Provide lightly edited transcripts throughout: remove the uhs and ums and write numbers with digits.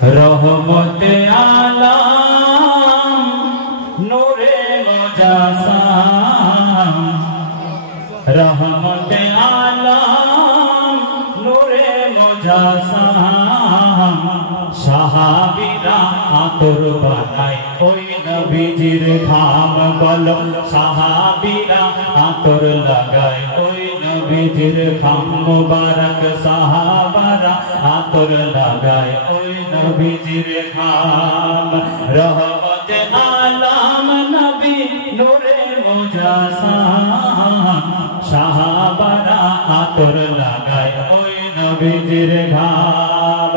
রহমতে আলাম নূরে মুজাসসাম রহমতে আলাম নূরে মুজাসসাম সাহাবীরা আতর বানায় ওই নবীজির ঘাম বলো সাহাবীরা আতর লাগায় ওই নবীজির ঘাম মুবারক সাহাবারা আতর লাগায় ওই নবীজির ঘাম রহমতে আলাম নবী নূরে মুজাসসাম সাহাবারা আতর লাগায় ওই নবীজির ঘাম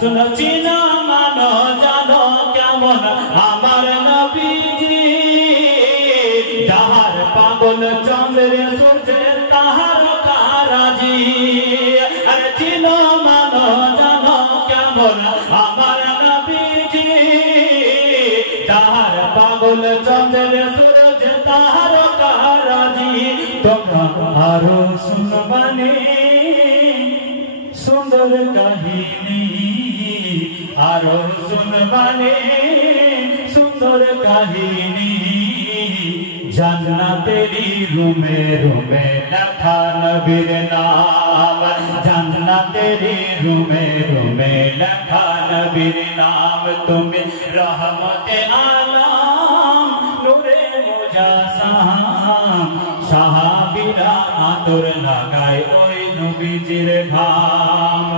শুনো চিনো মানো জানো কেমন আমার নবীজি যাহার পাগল চন্দ্রে সূর্যে তাহার কারাজি আরে চিনো মানো জানো কেমন আমার নবীজি যাহার পাগল চন্দ্রে সূর্যে তাহার কারাজি তোমরা আরো শুনবানি সুন্দর কাহিনী আরো শুনবানে সুন্দর কাহিনী জান্নাতেরি রুমে রুমে লেখা নবীর নাম জান্নাতেরি রুমে রুমে লেখা নবীর নাম তুমি রহমতে আলাম নূরে মুজাসসাম সাহাবীরা আতর লাগায় ওই নবীজির ঘাম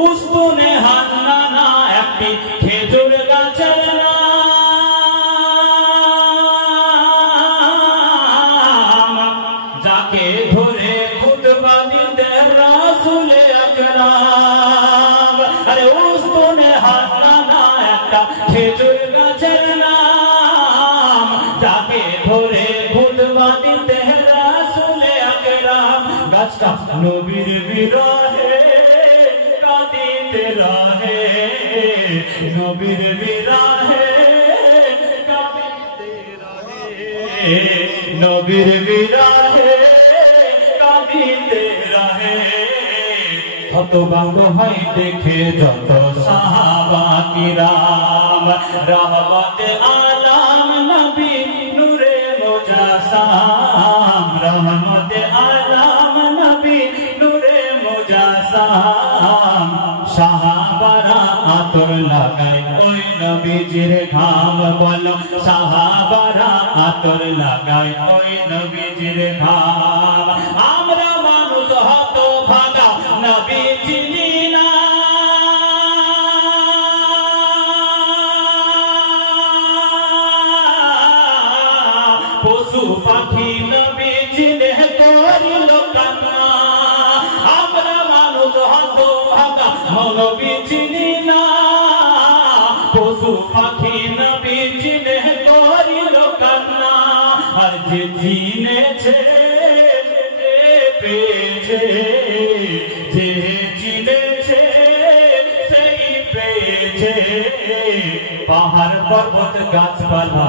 উস্তুনে হান্নানা একটি খেজুর গাছের নাম যাকে ধরে খুতবা দিতে রাসূল আকরাম আরে উস্তুনে হান্নানা একটা খেজুর গাছের নাম যাকে ধরে খুতবা দিতে রাসূল আকরাম গাছটা নবীর বিরহে কাঁদিতে রহে নবীর বিরহে কাঁদিতে রহে নবীর বিরহে কাঁদিতে রহে হতবাক হয় দেখে যত সাহাবা কিরাম রহমতে আলাম নবী নূরে মুজাসসাম রহমতে আলাম নবী নূরে মুজাসসাম সাহাবারা আতর লাগায় ওই নবীজির ঘাম বলো সাহাবারা আতর লাগায় ওই নবীজির ঘাম আমরা মানুষ হতভাগা নবী চিনি না পশু পাখি নবী চিনে করিল কান্না আমরা মানুষ হতভাগা নবী চিনি না পশু পাখি নবী চিনে করিল কান্না আর যে চিনেছে পেয়েছে যে চিনেছে সেই পেয়েছে পাহাড় পর্বত গাছপালা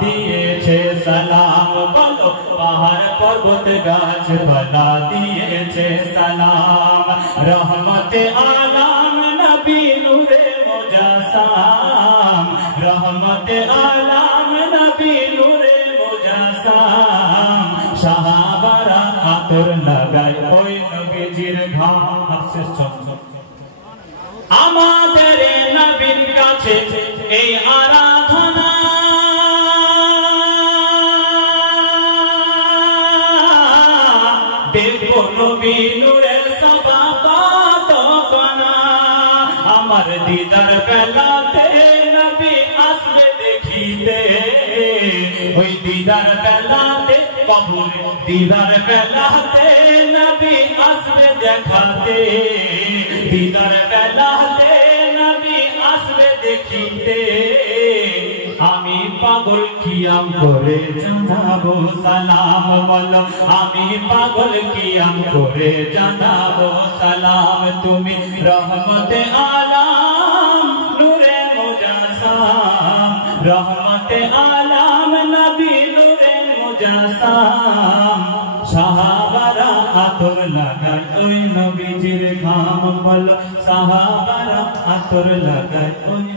দিয়েছে সালাম বলো পাহাড় পর্বত গাছপালা দিয়েছে সালাম রহমতে আলাম নবী নূরে মুজাসসাম রহমতে আলাম নবী নূরে মুজাসসাম সাহাবারা আতর লাগায় ওই নবীজির ঘাম শেষ আমাদের নবীর কাছে এই আরাধনা দেখো নবী নূরে সাবাত বানা আমার দিদার বেলাতে নবী আসবে দেখিতে ওই দিদার বেলাতে কবুল দিদার বেলাতে নবী আসবে দেখাতে দিদার বেলাতে নবী আসবে দেখিতে আমি পাগল কিয়াম করে জানাবো সালাম বলো আমি পাগল কিয়াম করে জানাবো সালাম তুমি রহমতে আলাম নূরে মুজাসসাম রহমতে আলাম নবী নূরে মুজাসসাম সাহাবারা আতর লাগায় ওই নবীজির ঘাম বলো সাহাবারা আতর লাগায় ওই